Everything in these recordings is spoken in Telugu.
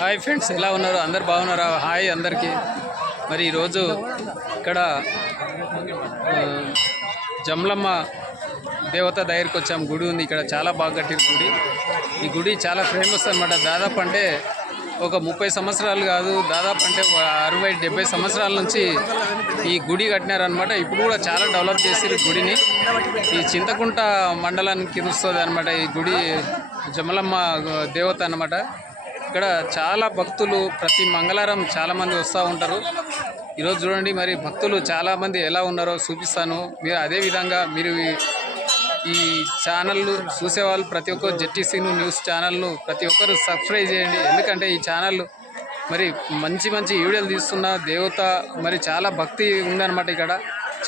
హాయ్ ఫ్రెండ్స్ ఎలా ఉన్నారు? అందరు బాగున్నారా? హాయ్ అందరికీ. మరి ఈరోజు ఇక్కడ జమ్లమ్మ దేవత దగ్గరికి వచ్చాం. గుడి ఉంది. ఇక్కడ చాలా బాగా కట్టిన గుడి. ఈ గుడి చాలా ఫేమస్ అనమాట దాదాపు అంటే ఒక ముప్పై సంవత్సరాలు కాదు దాదాపు అంటే అరవై డెబ్బై సంవత్సరాల నుంచి ఈ గుడి కట్టినారనమాట ఇప్పుడు కూడా చాలా డెవలప్ చేసారు గుడిని. ఈ చింతకుంట మండలానికి వస్తుంది అనమాట ఈ గుడి జమలమ్మ దేవత అన్నమాట. ఇక్కడ చాలా భక్తులు ప్రతి మంగళవారం చాలామంది వస్తూ ఉంటారు. ఈరోజు చూడండి మరి భక్తులు చాలామంది ఎలా ఉన్నారో చూపిస్తాను. మీరు అదే విధంగా మీరు ఈ- ఛానల్ను చూసేవాళ్ళు ప్రతి ఒక్కరు జెట్టీసీను న్యూస్ ఛానల్ను ప్రతి ఒక్కరు సబ్స్క్రైబ్ చేయండి. ఎందుకంటే ఈ ఛానల్ మరి మంచి మంచి వీడియోలు తీస్తున్న దేవత మరి చాలా భక్తి ఉందన్నమాట ఇక్కడ.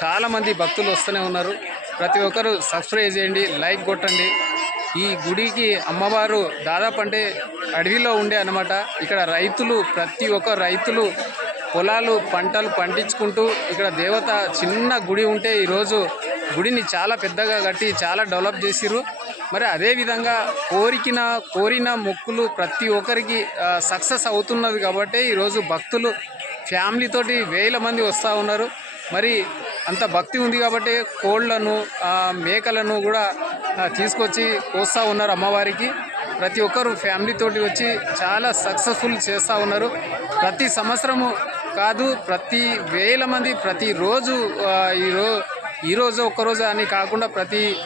చాలామంది భక్తులు వస్తూనే ఉన్నారు. ప్రతి ఒక్కరు సబ్స్క్రైబ్ చేయండి లైక్ కొట్టండి. ఈ గుడికి అమ్మవారు దాదాపు అంటే అడవిలో ఉండే అనమాట ఇక్కడ రైతులు ప్రతి ఒక్క రైతులు పొలాలు పంటలు పండించుకుంటూ ఇక్కడ దేవత చిన్న గుడి ఉంటే ఈరోజు గుడిని చాలా పెద్దగా కట్టి చాలా డెవలప్ చేసిరు మరి అదే విధంగా కోరికిన కోరిన మొక్కులు ప్రతి ఒక్కరికి సక్సెస్ అవుతున్నది కాబట్టి ఈరోజు భక్తులు ఫ్యామిలీతోటి వేల మంది వస్తూ ఉన్నారు. మరి అంత భక్తి ఉంది కాబట్టి కోళ్ళను మేకలను కూడా తీసుకొచ్చి పోస్తూ ఉన్నారు అమ్మవారికి. ప్రతి ఒక్కరు ఫ్యామిలీతోటి వచ్చి చాలా సక్సెస్ఫుల్ చేస్తూ ఉన్నారు. ప్రతి సంవత్సరము కాదు ప్రతి వేల మంది ప్రతిరోజు ఈరో ఈ ఈరోజు ఒక్కరోజు అని కాకుండా ప్రతి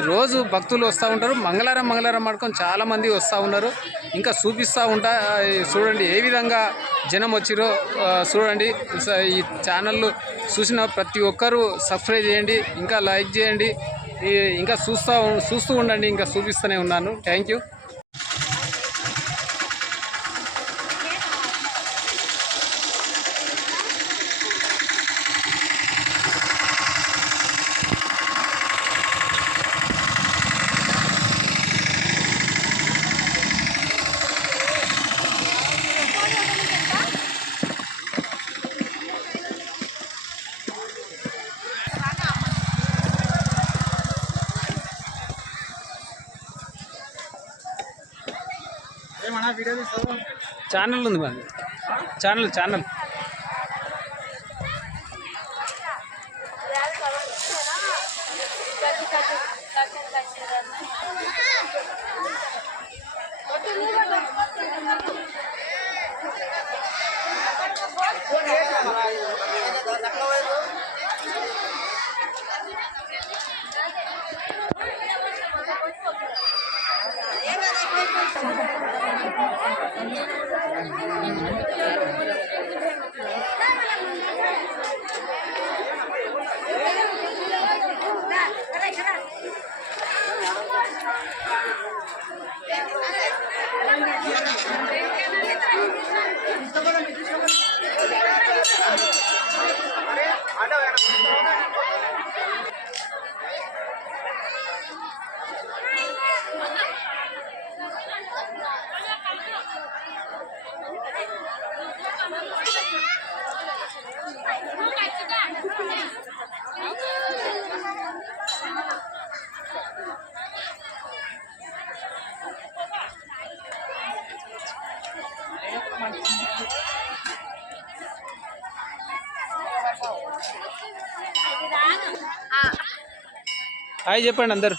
రోజు భక్తులు వస్తూ ఉంటారు. మంగళవారం మంగళవారం మటుకొని చాలామంది వస్తూ ఉన్నారు. ఇంకా చూపిస్తూ ఉంటా చూడండి ఏ విధంగా జనం వచ్చిరో చూడండి. స- ఈ ఛానళ్ళు చూసిన ప్రతి ఒక్కరూ సబ్స్క్రైబ్ చేయండి ఇంకా లైక్ చేయండి. ఇంకా చూస్తూ చూస్తూ ఉండండి ఇంకా చూపిస్తూనే ఉన్నాను. థ్యాంక్ యూ ఛానల్ ఉంది మాది. Channel channel. Obrigado. హాయ్ చెప్పండి అందరు.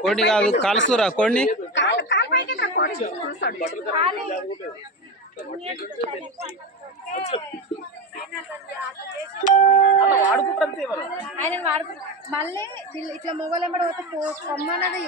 కోడిని కాదు కాలుస్తురా కోడిని? ఆయన మళ్ళీ ఇట్లా మొగలు ఎంబడి పోతే పొమ్మన్నది